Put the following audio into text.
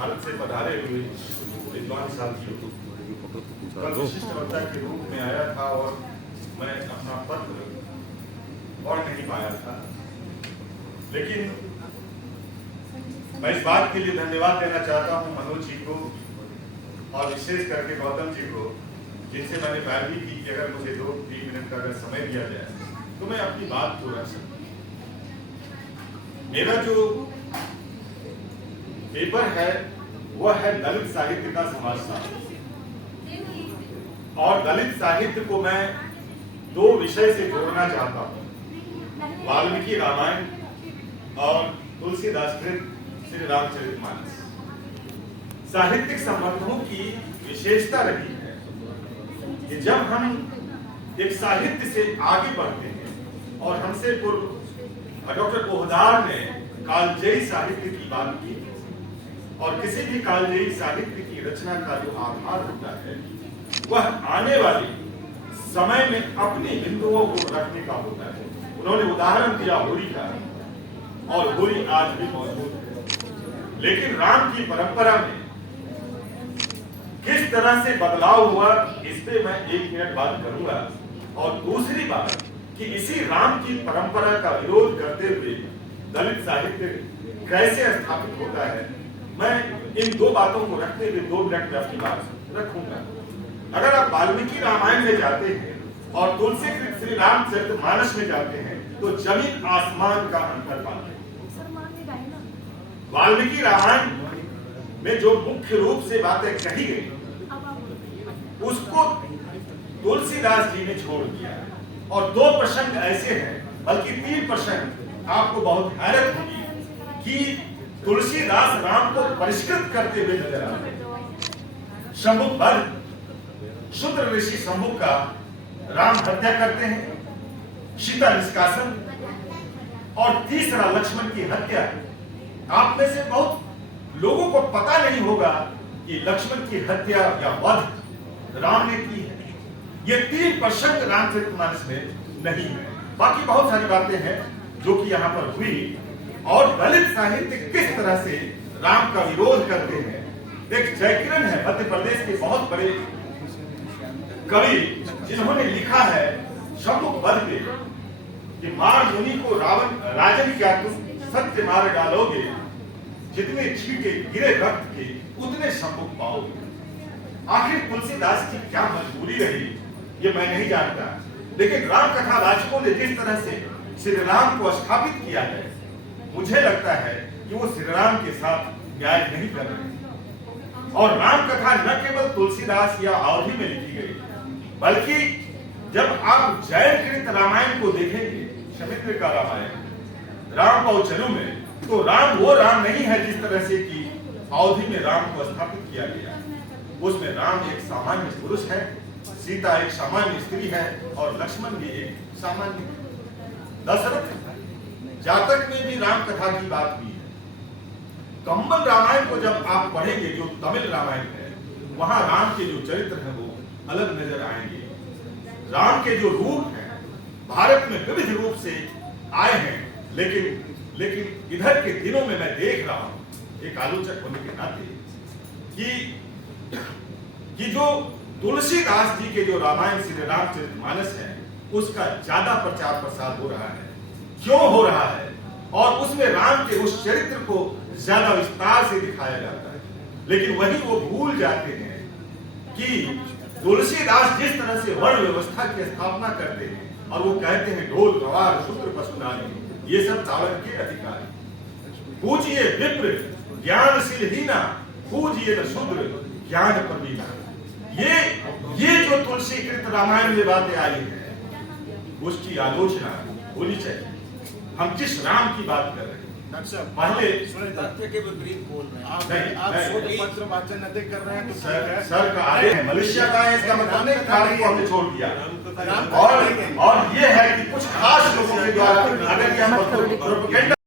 भारत से पधारे हुए विद्वान साथियों, कल विशिष्ट वक्ता के रूप में आया था और मैं अपना पत्र पढ़ नहीं पाया था, लेकिन मैं इस बात के लिए धन्यवाद देना चाहता हूं मनोज जी को और विशेष करके गौतम जी को, जिनसे मैंने पैरवी की कि अगर मुझे 2-3 मिनट का अगर समय दिया जाए तो मैं अपनी बात को रख सकूं। मेरा जो पेपर है वह है दलित साहित्य का समाजशास्त्र, और दलित साहित्य को मैं 2 विषय से जोड़ना चाहता हूं, वाल्मीकि रामायण और तुलसीदास कृत श्री रामचरितमानस। साहित्यिक संबंधों की विशेषता रही है कि जब हम एक साहित्य से आगे बढ़ते हैं, और हमसे पूर्व डॉक्टर कोहदार ने कालजयी साहित्य की बात की, और किसी भी कालजयी साहित्य की रचना का जो आधार होता है वह आने वाले समय में अपनी बिंदुओं को रखने का होता है। उन्होंने उदाहरण दिया होरी का, और होरी आज भी मौजूद है, लेकिन राम की परंपरा में किस तरह से बदलाव हुआ इस पे मैं 1 मिनट बात करूंगा। और दूसरी बात कि इसी राम की परंपरा का विरोध करते हुए दलित साहित्य कैसे स्थापित होता है, मैं इन 2 बातों को रखते हुए 2 मिनट में अपनी बात रखूंगा। अगर आप वाल्मीकि रामायण में जाते हैं और तुलसी कृत श्री रामचरितमानस में जाते हैं तो जमीन आसमान का अंतर पाते हैं। वाल्मीकि रामायण में जो मुख्य रूप से बातें कही गई उसको तुलसीदास जी ने छोड़ दिया, और 2 प्रसंग ऐसे हैं, बल्कि 3 प्रसंग आपको बहुत हैरत होगी कि तुलसीदास राम को परिष्कृत करते हुए नजर आ रहे। शंभुक वध, शूद्र ऋषि शंभुक का राम हत्या करते हैं, सीता निष्कासन, और तीसरा लक्ष्मण की हत्या। आप में से बहुत लोगों को पता नहीं होगा कि लक्ष्मण की हत्या या वध राम ने की है। ये 3 प्रसंग रामचरितमानस में नहीं है। बाकी बहुत सारी बातें हैं जो कि यहाँ पर हुई, और दलित साहित्य किस तरह से राम का विरोध करते हैं। एक जयकिरण है मध्य प्रदेश के बहुत बड़े कवि, जिन्होंने लिखा है शंभुक वध पे कि मार मुनि को राजन क्या तुम सत्य मार डालोगे, जितने छींटे गिरे रक्त के उतने शंभुक पाओगे। आखिर तुलसीदास की क्या मजबूरी रही ये मैं नहीं जानता, लेकिन राम कथा वाचकों ने जिस तरह से श्री राम को स्थापित किया है, मुझे लगता है कि वो श्री राम के साथ न्याय नहीं कर रहे। और राम कथा न केवल तुलसीदास या अवधि में लिखी गई, बल्कि जब आप जयकृत रामायण को देखेंगे, शमित्र का रामायण राम पौचलू में, तो राम वो राम नहीं है जिस तरह से कि अवधि में राम को स्थापित किया गया। उसमें राम एक सामान्य पुरुष है, सीता एक सामान्य स्त्री है, और लक्ष्मण भी एक सामान्य। दशरथ जातक में भी राम कथा की बात हुई है। कंबल रामायण को जब आप पढ़ेंगे, जो तमिल रामायण है, वहां राम के जो चरित्र हैं वो अलग नजर आएंगे। राम के जो रूप हैं भारत में विविध रूप से आए हैं, लेकिन इधर के दिनों में मैं देख रहा हूं एक आलोचक होने के नाते कि जो तुलसीदास जी के जो रामायण श्री रामचरितमानस है उसका ज्यादा प्रचार प्रसार हो रहा है। क्यों हो रहा है? और उसमें राम के उस चरित्र को ज्यादा विस्तार से दिखाया जाता है, लेकिन वही वो भूल जाते हैं कि तुलसीदास जिस तरह से वर्ण व्यवस्था की स्थापना करते हैं, और वो कहते हैं ढोल गवार शूद्र पशुनानी ये सब तावक के अधिकारी, पूजिए विप्र ज्ञानशील हीना, पूजिए न शूद्र ज्ञान प्रवीणा। ये जो तुलसी कृत रामायण में बातें आई है उसकी आलोचना होनी चाहिए। हम किस राम की बात कर रहे हैं? पहले तथ्य के विपरीत बोल रहे हैं आप पत्र वाचन नहीं कर रहे हैं तो सर का आगे है, मलेशिया का है, इसका मतलब नहीं कार्य को हमने छोड़ दिया। और ये है कि कुछ खास लोगों के द्वारा अगर ये हम